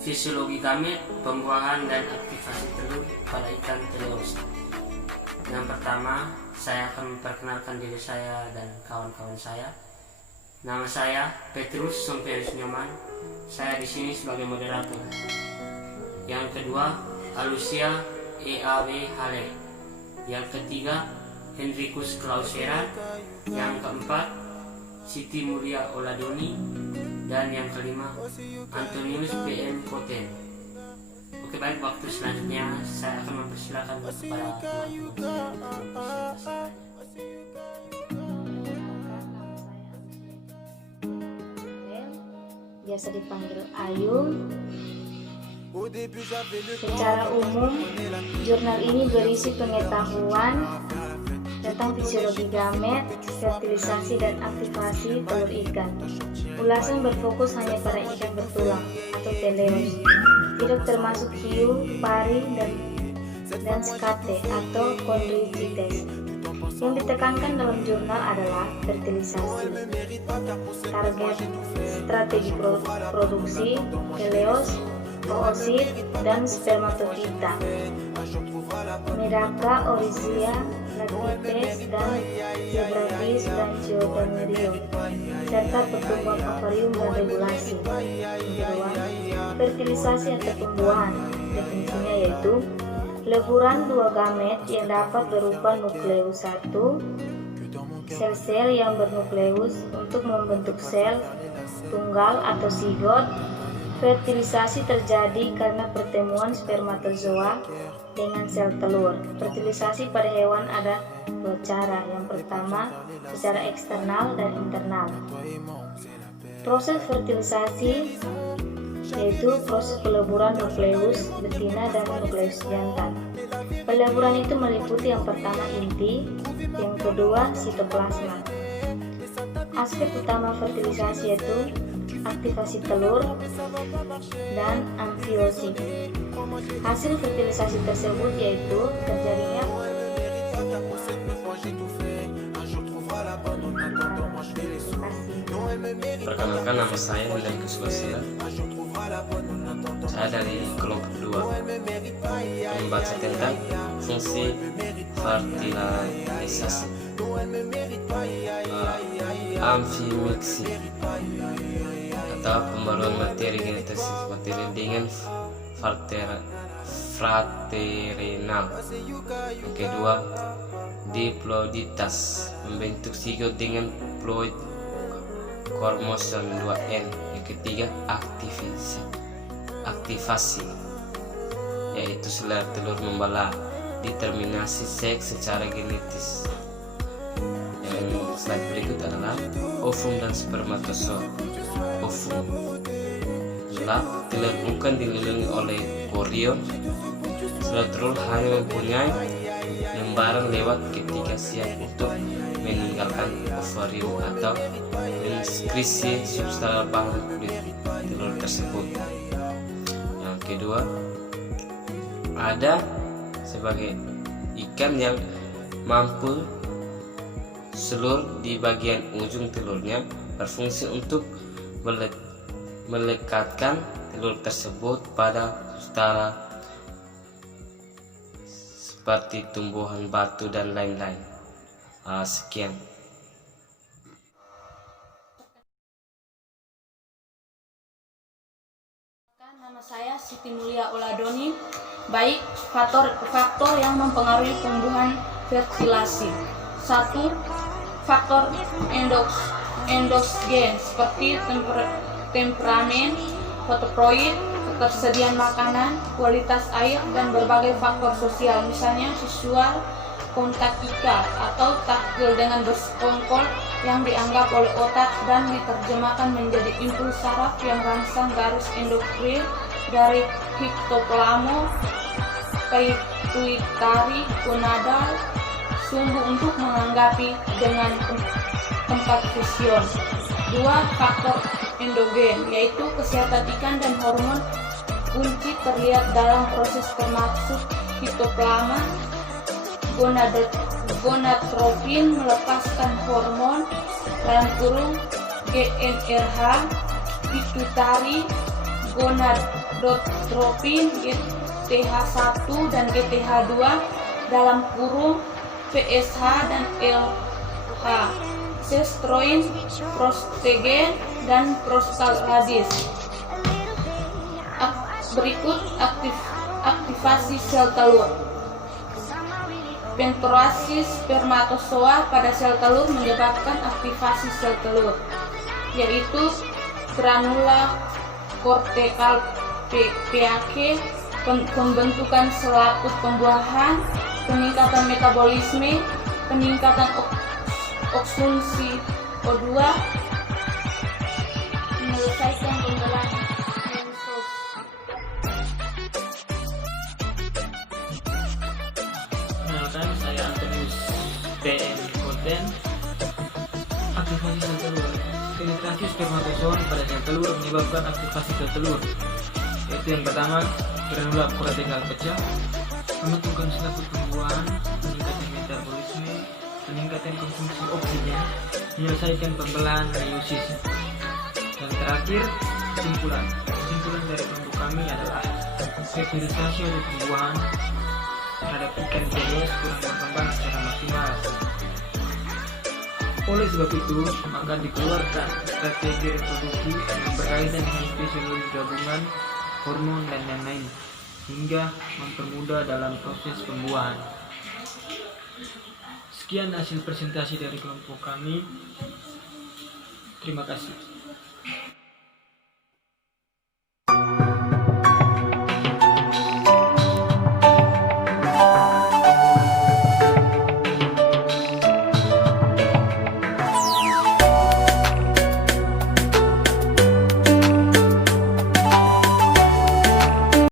fisiologi gamet, pembuahan dan aktivasi telur pada ikan teleos. Yang pertama, saya akan memperkenalkan diri saya dan kawan-kawan saya. Nama saya Petrus Somperius Nyoman. Saya di sini sebagai moderator. Yang kedua, Alucia EAW Hale. Yang ketiga, Henricus Clausera. Yang keempat, Siti Mulia Oladoni. Dan yang kelima, Antonius PM Koten. Oke, baik, waktu selanjutnya saya akan mempersilakan kepada teman-teman. Biasa dipanggil Ayung. Secara umum, jurnal ini berisi pengetahuan tentang fisiologi gamet, fertilisasi dan aktivasi telur ikan. Ulasan berfokus hanya pada ikan bertulang atau teleos, tidak termasuk hiu, pari, dan skate atau chondrichites. Yang ditekankan dalam jurnal adalah fertilisasi, target, strategi produksi, teleos, oosit, dan spermatofita, Medaka, Oryzia, Lactites, dan Zebratis dan Geodermerium, serta pertumbuhan ovarium dan regulasi. Kedua, fertilisasi atau pembuahan, definisinya yaitu leburan dua gamet yang dapat berupa nukleus satu, sel-sel yang bernukleus untuk membentuk sel tunggal atau zigot. Fertilisasi terjadi karena pertemuan spermatozoa dengan sel telur. Fertilisasi pada hewan ada dua cara. Yang pertama, secara eksternal dan internal. Proses fertilisasi yaitu proses peleburan nukleus betina dan nukleus jantan. Peleburan itu meliputi yang pertama inti, yang kedua sitoplasma. Aspek utama fertilisasi yaitu aktivasi telur dan amfiosi. Hasil fertilisasi tersebut yaitu terjadinya Perkenalkan, nama saya Henricus Clausera. Saya dari kelompok 2 membaca tentang fungsi fertilisasi, amfimiksi atau pembaruan materi genetis materi dengan fraternal. Yang kedua, diploditas, membentuk zigot dengan ploid kromosom 2N. Yang ketiga, aktivasi, yaitu sel telur membelah, determinasi seks secara genetis. Yang slide berikut adalah ovum dan spermatozoa. Ovum, setelah telur bukan dikelilingi oleh korion, sel telur hanya mempunyai lembaran lewat ketika siap untuk meninggalkan ovarium atau menskrisi substrat bahan kulit telur tersebut. Yang kedua, ada sebagai ikan yang mampu seluruh di bagian ujung telurnya berfungsi untuk melekatkan telur tersebut pada substrat seperti tumbuhan, batu, dan lain-lain. Sekian. Nama saya Siti Mulia Oladoni. Baik, faktor yang mempengaruhi tumbuhan fertilasi. 1. Faktor endogen seperti temperamen, fotoproid, ketersediaan makanan, kualitas air, dan berbagai faktor sosial, misalnya visual kontaktika atau taktil dengan bersekongkol yang dianggap oleh otak dan diterjemahkan menjadi impuls saraf yang rangsang garis endokrin dari hipothalamo, pituitari, gonadal, sumbu untuk menanggapi dengan tempat fusion. 2. Faktor endogen, yaitu kesehatan ikan dan hormon kunci terlihat dalam proses termasuk hipothalama. Gonadotropin melepaskan hormon dalam kurung GnRH, pituitari gonadotropin GTH1 dan GTH2 dalam kurung PSH dan LH, sestroin, prostegen, dan prostaglandin. Berikut aktivasi sel telur. Penetrasi spermatozoa pada sel telur menyebabkan aktivasi sel telur, yaitu granula kortikal PAK, pembentukan selaput pembuahan, peningkatan metabolisme, peningkatan konsumsi O2, menyelesaikan pembelahan meiosis. Perkenalkan, saya Antonius PM Konten. Aktivasi sel telur. Penetrasi spermatozoa pada sel telur menyebabkan aktivasi sel telur, yaitu yang pertama, granula kortikal pecah, pembentukan selaput pembuahan, peningkatan metabolisme, peningkatan konsumsi oksigen, menyelesaikan pembelahan meiosis. Dan terakhir, kesimpulan dari kelompok kami adalah fertilisasi oleh pembuahan terhadap ikan jenis kurang berkembang secara maksimal. Oleh sebab itu, maka dikeluarkan strategi reproduksi yang berkaitan dengan fisiologi gabungan, hormon, dan lain-lain, hingga mempermudah dalam proses pembuahan. Sekian hasil presentasi dari kelompok kami. Terima kasih.